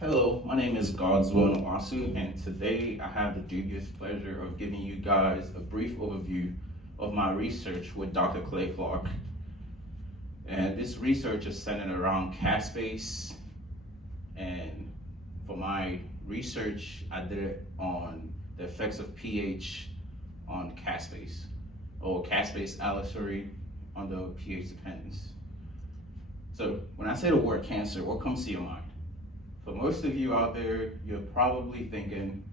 Hello, my name is Godswill Nwasu, and today I have the dubious pleasure of giving you guys a brief overview of my research with Dr. Clay Clark. And this research is centered around caspase, and for my research, I did it on the effects of pH on caspase, or caspase allostery on the pH dependence. So when I say the word cancer, what comes to your mind? For most of you out there, you're probably thinking,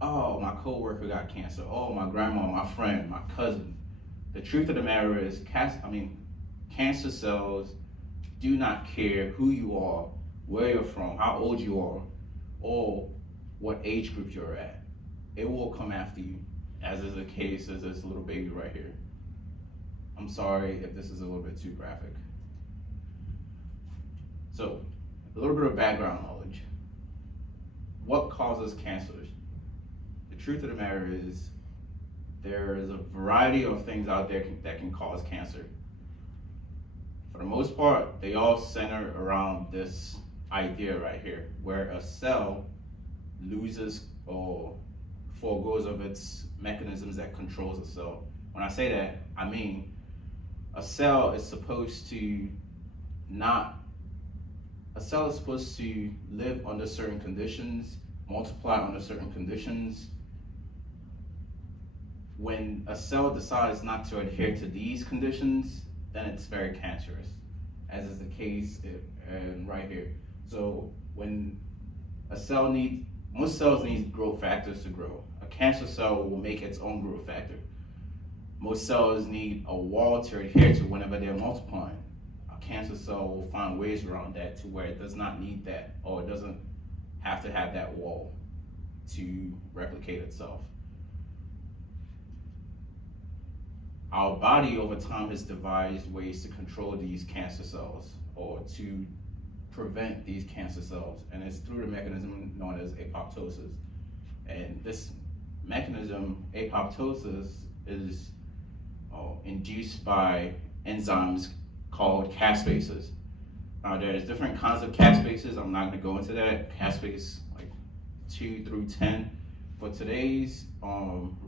oh, my coworker got cancer. Oh, my grandma, my friend, my cousin. The truth of the matter is, cancer cells do not care who you are, where you're from, how old you are, or what age group you're at. It will come after you, as is the case as this little baby right here. I'm sorry if this is a little bit too graphic. So, a little bit of background knowledge. What causes cancers? The truth of the matter is, there is a variety of things out there that can cause cancer. For the most part, they all center around this idea right here, where a cell loses or foregoes of its mechanisms that controls the cell. When I say that, I mean a cell is supposed to not a cell is supposed to live under certain conditions, multiply under certain conditions. When a cell decides not to adhere to these conditions, then it's very cancerous, as is the case right here. So when most cells need growth factors to grow. A cancer cell will make its own growth factor. Most cells need a wall to adhere to whenever they're multiplying. Cancer cell will find ways around that to where it does not need that, or it doesn't have to have that wall to replicate itself. Our body over time has devised ways to control these cancer cells or to prevent these cancer cells, and it's through the mechanism known as apoptosis. And this mechanism, apoptosis, is induced by enzymes called caspases. Now there's different kinds of caspases. I'm not going to go into that. Caspase like 2 through 10. For today's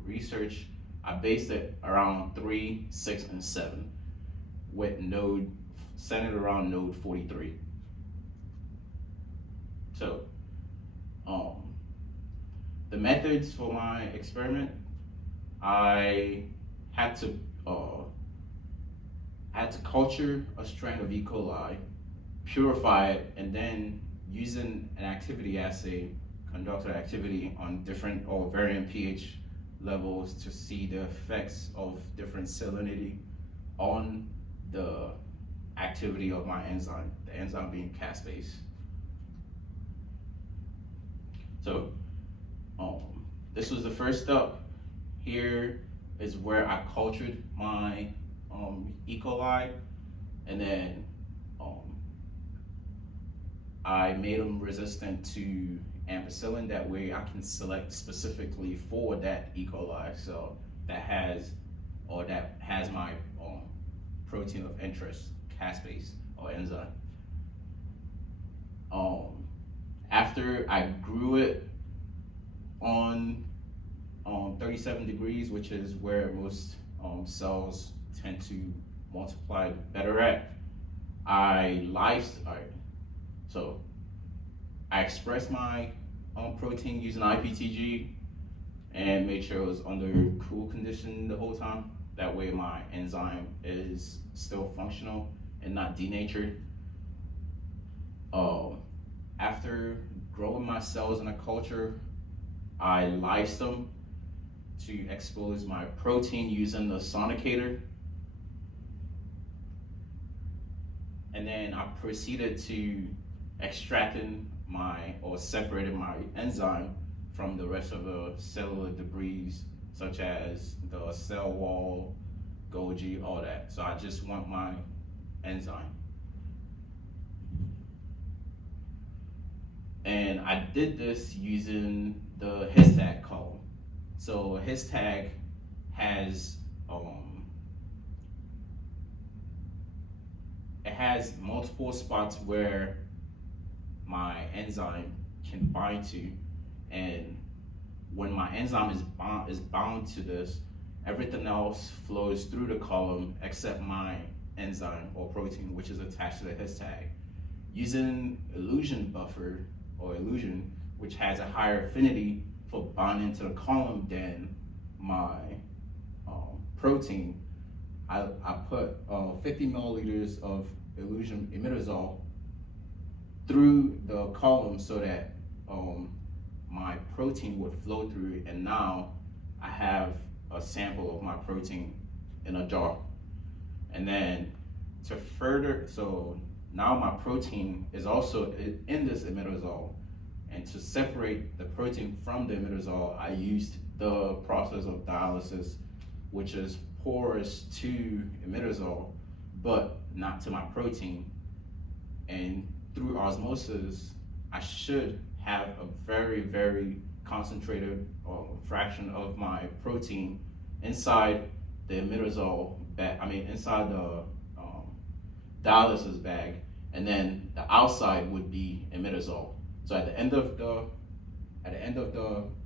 research, I based it around 3, 6, and 7, with node centered around node 43. So, the methods for my experiment, I had to culture a strain of E. coli, purify it, and then using an activity assay, conduct an activity on different or varying pH levels to see the effects of different salinity on the activity of my enzyme, the enzyme being caspase. So this was the first step. Here is where I cultured my E. coli, and then I made them resistant to ampicillin. That way I can select specifically for that E. coli cell that has my protein of interest, caspase or enzyme. After I grew it on 37 degrees, which is where most cells tend to multiply better at, so I expressed my protein using IPTG and made sure it was under cool condition the whole time. That way my enzyme is still functional and not denatured. After growing my cells in a culture, I lysed them to expose my protein using the sonicator. And then I proceeded to separating my enzyme from the rest of the cellular debris, such as the cell wall, Golgi, all that. So I just want my enzyme. And I did this using the histag column. So a histag has it has multiple spots where enzyme can bind to. And when my enzyme is bound to this, everything else flows through the column except my enzyme or protein, which is attached to the his tag. Using illusion buffer or illusion, which has a higher affinity for binding to the column than my protein, I put 50 milliliters of illusion imidazole through the column so that my protein would flow through, and now I have a sample of my protein in a jar. And then to further, so now my protein is also in this imidazole. And to separate the protein from the imidazole, I used the process of dialysis, which is porous to imidazole, but not to my protein. And through osmosis, I should have a very, very concentrated fraction of my protein inside the imidazole bag. Inside the dialysis bag, and then the outside would be imidazole. So at the end of the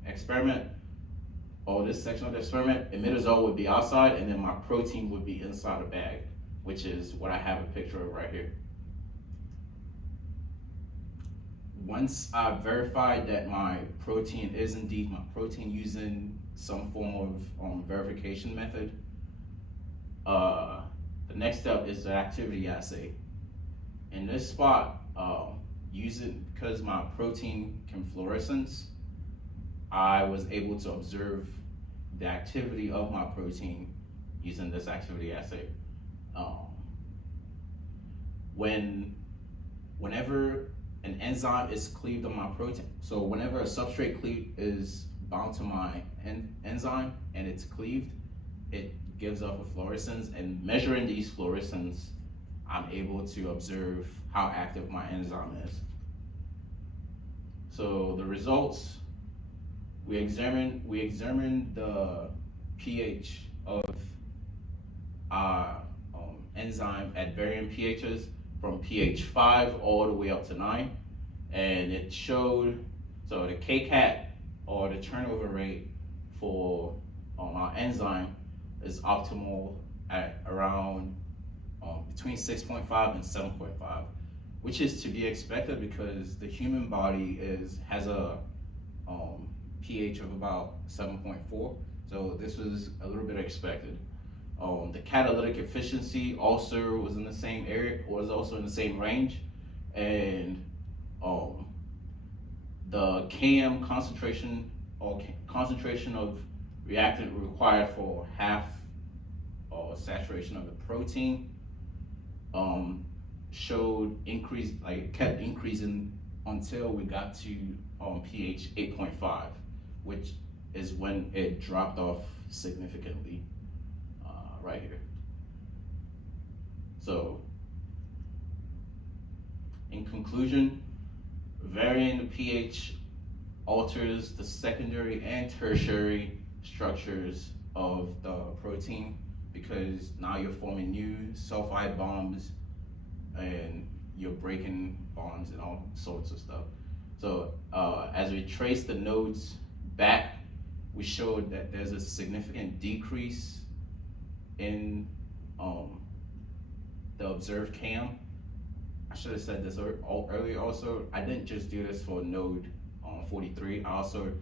experiment, or this section of the experiment, imidazole would be outside, and then my protein would be inside the bag, which is what I have a picture of right here. Once I verified that my protein is indeed my protein using some form of verification method, the next step is the activity assay. In this spot, because my protein can fluorescence, I was able to observe the activity of my protein using this activity assay. Whenever an enzyme is cleaved on my protein, so whenever a substrate cleave is bound to my enzyme and it's cleaved, it gives off a fluorescence, and measuring these fluorescence, I'm able to observe how active my enzyme is. So the results, we examined the pH of our enzyme at varying pHs from pH 5 all the way up to 9, and it showed, so the kcat, or the turnover rate for our enzyme, is optimal at around between 6.5 and 7.5, which is to be expected because the human body has a pH of about 7.4, so this was a little bit expected. The catalytic efficiency also was in the same area, was also in the same range, and the Km concentration, or concentration of reactant required for half saturation of the protein, showed increase, kept increasing until we got to pH 8.5, which is when it dropped off significantly, right here. So, in conclusion, varying the pH alters the secondary and tertiary structures of the protein, because now you're forming new sulfide bonds and you're breaking bonds and all sorts of stuff. So as we trace the nodes back, we showed that there's a significant decrease in the observed CAM. I should have said this earlier also. I didn't just do this for node 43, I also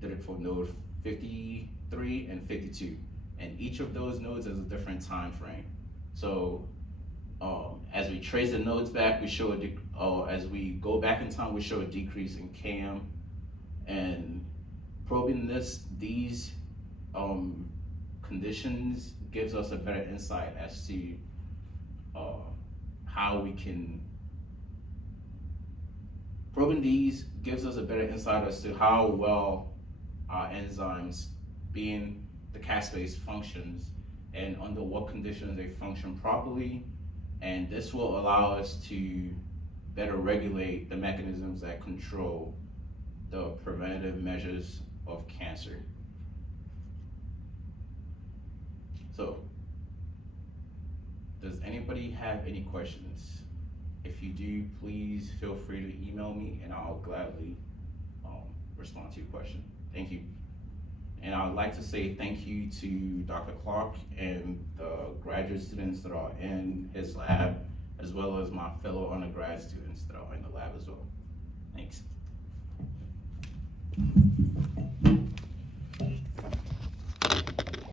did it for node 53 and 52. And each of those nodes has a different time frame. So as we trace the nodes back, we show as we go back in time, we show a decrease in CAM. And probing these conditions gives us a better insight as to how we can, probing these gives us a better insight as to how well our enzymes, being the caspase, functions, and under what conditions they function properly. And this will allow us to better regulate the mechanisms that control the preventative measures of cancer. So, does anybody have any questions? If you do, please feel free to email me and I'll gladly respond to your question. Thank you. And I'd like to say thank you to Dr. Clark and the graduate students that are in his lab, as well as my fellow undergrad students that are in the lab as well. Thanks.